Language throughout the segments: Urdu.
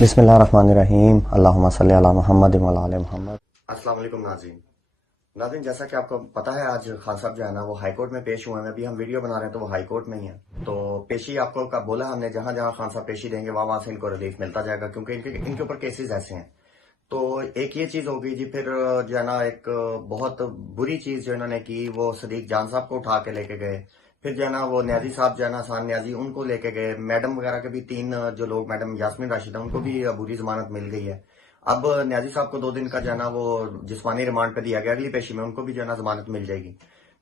بسم اللہ الرحمن الرحیم، اللہم صلی علی محمد وعلی آل محمد۔ السلام علیکم ناظرین، جیسا کہ آپ کو پتا ہے آج خان صاحب جو ہے نا وہ ہائی کورٹ میں پیش ہوئے ہیں۔ ابھی ہم ویڈیو بنا رہے ہیں تو وہ ہائی کورٹ میں ہی ہیں، تو پیشی آپ کو بولا ہم نے جہاں جہاں خان صاحب پیشی دیں گے وہاں سے ان کو ریلیف ملتا جائے گا، کیونکہ ان کے اوپر کیسز ایسے ہیں۔ تو ایک یہ چیز ہوگی جی، پھر جو ہے نا ایک بہت بری چیز جو انہوں نے کی وہ صدیق جان صاحب کو اٹھا کے لے کے گئے، پھر جو ہے نا وہ نیازی صاحب جو ہے نا حسان نیازی ان کو لے کے گئے، میڈم وغیرہ کے بھی 3 جو لوگ، میڈم یاسمین راشد ان کو بھی عبوری ضمانت مل گئی ہے۔ اب نیازی صاحب کو 2 دن کا جو ہے نا وہ جسمانی ریمانڈ پہ دیا گیا، اگلی پیشی میں ان کو بھی جو ہے نا ضمانت مل جائے گی۔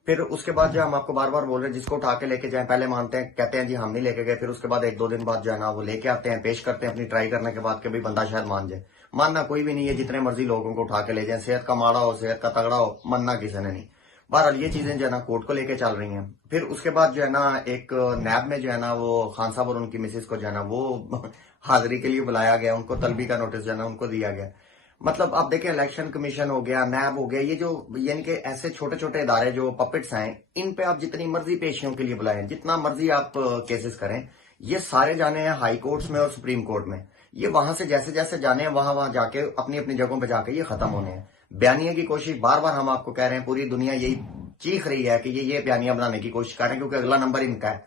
پھر اس کے بعد جو ہم آپ کو بار بار بول رہے ہیں جس کو اٹھا کے لے کے جائیں، پہلے مانتے ہیں، کہتے ہیں جی ہم نہیں لے کے گئے، پھر اس کے بعد 1-2 دن بعد جو ہے نا وہ لے کے آتے ہیں، پیش کرتے ہیں اپنی ٹرائی کرنے کے بعد کہ بھئی بندہ شاید مان جائے۔ ماننا کوئی بھی نہیں ہے، جتنے مرضی لوگوں کو اٹھا کے لے جائیں، صحت کا ماڑا ہو صحت کا تگڑا ہو، مننا کسی نے نہیں۔ بہرحال یہ چیزیں جو ہے نا کورٹ کو لے کے چل رہی ہیں۔ پھر اس کے بعد جو ہے نا ایک نیب میں جو ہے نا وہ خان صاحب اور ان کی مسز کو جو ہے نا وہ حاضری کے لیے بلایا گیا، ان کو طلبی کا نوٹس جو ہے نا ان کو دیا گیا۔ مطلب آپ دیکھیں، الیکشن کمیشن ہو گیا، نیب ہو گیا، یہ جو یعنی کہ ایسے چھوٹے چھوٹے ادارے جو پپٹس ہیں، ان پہ آپ جتنی مرضی پیشیوں کے لیے بلائیں، جتنا مرضی آپ کیسز کریں، یہ سارے جانے ہیں ہائی کورٹس میں اور سپریم کورٹ میں۔ یہ وہاں سے جیسے جیسے جانے ہیں وہاں جا کے اپنی اپنی جگہوں پہ جا کے یہ ختم ہونے ہیں۔ بیانیے کی کوشش بار بار ہم آپ کو کہہ رہے ہیں، پوری دنیا یہی چیخ رہی ہے کہ یہ بیانیہ بنانے کی کوشش کر رہے ہیں، کیونکہ اگلا نمبر ان کا ہے۔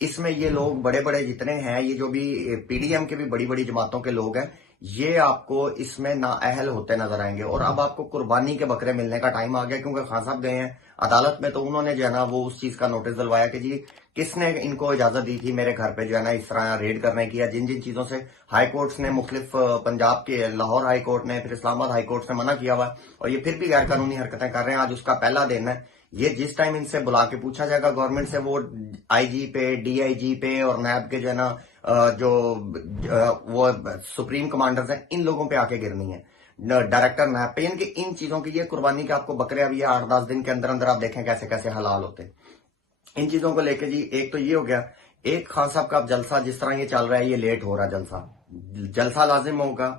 اس میں یہ لوگ بڑے بڑے جتنے ہیں، یہ جو بھی پی ڈی ایم کے بھی بڑی بڑی جماعتوں کے لوگ ہیں، یہ آپ کو اس میں نااہل ہوتے نظر آئیں گے۔ اور اب آپ کو قربانی کے بکرے ملنے کا ٹائم آ گیا، کیونکہ خان صاحب گئے ہیں عدالت میں، تو انہوں نے جو ہے نا وہ اس چیز کا نوٹس دلوایا کہ جی کس نے ان کو اجازت دی تھی میرے گھر پہ جو ہے نا اس طرح ریڈ کرنے کی، جن جن چیزوں سے ہائی کورٹس نے مختلف، پنجاب کے لاہور ہائی کورٹ نے، پھر اسلام آباد ہائی کورٹ نے منع کیا ہوا، اور یہ پھر بھی غیر قانونی حرکتیں کر رہے ہیں۔ آج اس کا پہلا دن ہے۔ یہ جس ٹائم ان سے بلا کے پوچھا جائے گا گورنمنٹ سے، وہ آئی جی پہ، ڈی آئی جی پہ اور نیب کے جو ہے نا جو وہ سپریم کمانڈرز ہیں، ان لوگوں پہ آ کے گرنی ہے، ڈائریکٹر نیب پہ، یعنی کہ ان چیزوں کی یہ قربانی کے آپ کو بکرے اب یہ 8-10 دن کے اندر اندر آپ دیکھیں کیسے کیسے حلال ہوتے ہیں۔ ان چیزوں کو لے کے جی ایک تو یہ ہو گیا، ایک خان صاحب کا اب جلسہ جس طرح یہ چل رہا ہے، یہ لیٹ ہو رہا ہے، جلسہ لازم ہوگا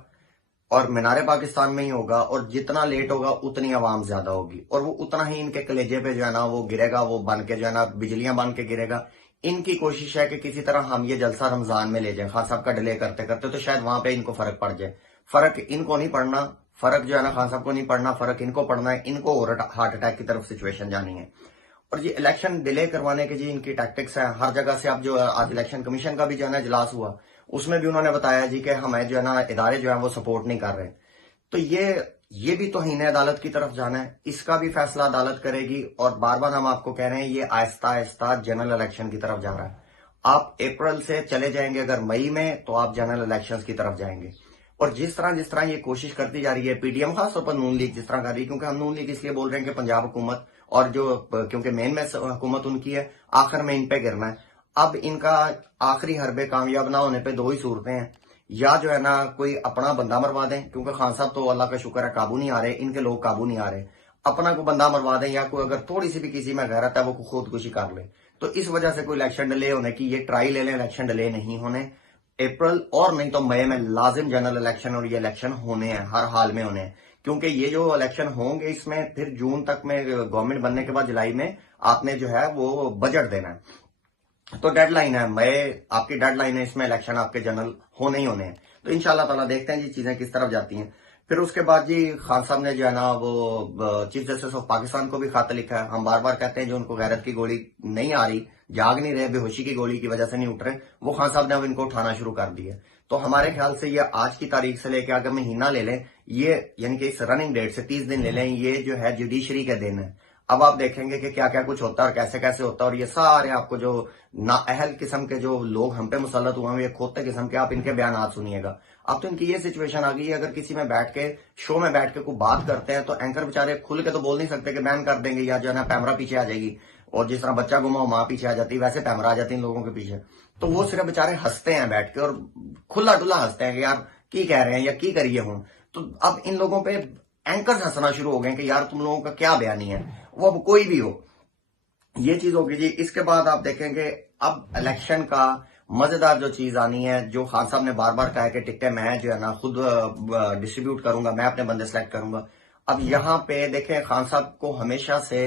اور مینار پاکستان میں ہی ہوگا، اور جتنا لیٹ ہوگا اتنی عوام زیادہ ہوگی، اور وہ اتنا ہی ان کے کلیجے پہ جو ہے نا وہ گرے گا، وہ بن کے جو ہے نا بجلیاں بن کے گرے گا۔ ان کی کوشش ہے کہ کسی طرح ہم یہ جلسہ رمضان میں لے جائیں، خان صاحب کا ڈیلے کرتے کرتے، تو شاید وہاں پہ ان کو فرق پڑ جائے۔ فرق ان کو نہیں پڑنا، فرق جو ہے نا خان صاحب کو نہیں پڑنا، فرق ان کو پڑنا ہے، ان کو ہارٹ اٹیک کی طرف سچویشن جانی ہے۔ اور یہ الیکشن ڈیلے کروانے کے جی ان کی ٹیکٹکس ہیں ہر جگہ سے۔ اب جو آج الیکشن کمیشن کا بھی جو ہے نا اجلاس ہوا، اس میں بھی انہوں نے بتایا جی کہ ہمیں جو ہے نا ادارے جو ہیں وہ سپورٹ نہیں کر رہے، تو یہ بھی توہین عدالت کی طرف جانا ہے، اس کا بھی فیصلہ عدالت کرے گی۔ اور بار بار ہم آپ کو کہہ رہے ہیں یہ آہستہ آہستہ جنرل الیکشن کی طرف جا رہا ہے۔ آپ اپریل سے چلے جائیں گے اگر مئی میں، تو آپ جنرل الیکشنز کی طرف جائیں گے۔ اور جس طرح یہ کوشش کرتی جا رہی ہے پی ڈی ایم، خاص طور پر نون لیگ جس طرح کر رہی ہے، کیونکہ ہم نون لیگ اس لیے بول رہے ہیں کہ پنجاب حکومت اور جو کیونکہ مین میں حکومت ان کی ہے، آخر میں ان پہ گرنا ہے۔ اب ان کا آخری حربے کامیاب نہ ہونے پہ 2 ہی صورتیں ہیں، یا جو ہے نا کوئی اپنا بندہ مروا دیں، کیونکہ خان صاحب تو اللہ کا شکر ہے قابو نہیں آ رہے، ان کے لوگ قابو نہیں آ رہے، اپنا کوئی بندہ مروا دیں، یا کوئی اگر تھوڑی سی بھی کسی میں غیرت ہے وہ خودکشی کر لے۔ تو اس وجہ سے کوئی الیکشن ڈیلے ہونے کی یہ ٹرائی لے لیں، الیکشن ڈیلے نہیں ہونے، اپریل اور نہیں تو مئی میں لازم جنرل الیکشن، اور یہ الیکشن ہونے ہیں، ہر حال میں ہونے ہیں، کیونکہ یہ جو الیکشن ہوں گے اس میں پھر جون تک میں گورنمنٹ بننے کے بعد جولائی میں آپ نے جو ہے وہ بجٹ دینا ہے، تو ڈیڈ لائن ہے مئی، آپ کی ڈیڈ لائن ہے، اس میں الیکشن آپ کے جنرل ہونے ہی ہونے ہیں۔ تو انشاءاللہ تعالیٰ دیکھتے ہیں جی چیزیں کس طرف جاتی ہیں۔ پھر اس کے بعد جی خان صاحب نے جو ہے نا وہ چیف جسٹس آف پاکستان کو بھی خط لکھا ہے۔ ہم بار بار کہتے ہیں جو ان کو غیرت کی گولی نہیں آ رہی، جاگ نہیں رہے، بے ہوشی کی گولی کی وجہ سے نہیں اٹھ رہے، وہ خان صاحب نے اب ان کو اٹھانا شروع کر دی ہے۔ تو ہمارے خیال سے یہ آج کی تاریخ سے لے کے اگر مہینہ لے لیں، یہ یعنی کہ اس رننگ ڈیٹ سے 30 دن لے لیں، یہ جو ہے جوڈیشری کے دن ہے۔ اب آپ دیکھیں گے کہ کیا کیا کچھ ہوتا ہے اور کیسے کیسے ہوتا ہے، اور یہ سارے آپ کو جو نااہل قسم کے جو لوگ ہم پہ مسلط ہوئے ہیں، یہ کھوتے قسم کے، آپ ان کے بیانات سنیے گا۔ اب تو ان کی یہ سچویشن آ گئی ہے، اگر کسی میں بیٹھ کے شو میں بیٹھ کے کوئی بات کرتے ہیں تو اینکر بےچارے کھل کے تو بول نہیں سکتے کہ بین کر دیں گے، یا جو ہے نا پیمرا پیچھے آ جائے گی، اور جس طرح بچہ گما ہو ماں پیچھے آ جاتی ہے، ویسے پیمرا آ جاتی ہے ان لوگوں کے پیچھے، تو وہ صرف بےچارے ہنستے ہیں بیٹھ کے، اور کھلا ڈلا ہنستے ہیں کہ یار کی کہہ رہے ہیں یا کی کریے ہوں۔ تو اب ان لوگوں پہ اینکرز ہنسنا شروع ہو گئے کہ یار تم لوگوں کا کیا بیانی ہے، وہ اب کوئی بھی ہو، یہ چیز ہوگی جی۔ اس کے بعد آپ دیکھیں گے اب الیکشن کا مزیدار جو چیز آنی ہے، جو خان صاحب نے بار بار کہا ہے کہ ٹکٹیں میں جو ہے نا خود ڈسٹریبیوٹ کروں گا، میں اپنے بندے سلیکٹ کروں گا۔ اب یہاں پہ دیکھیں خان صاحب کو ہمیشہ سے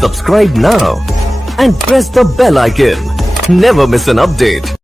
Subscribe now and press the bell icon. Never miss an update.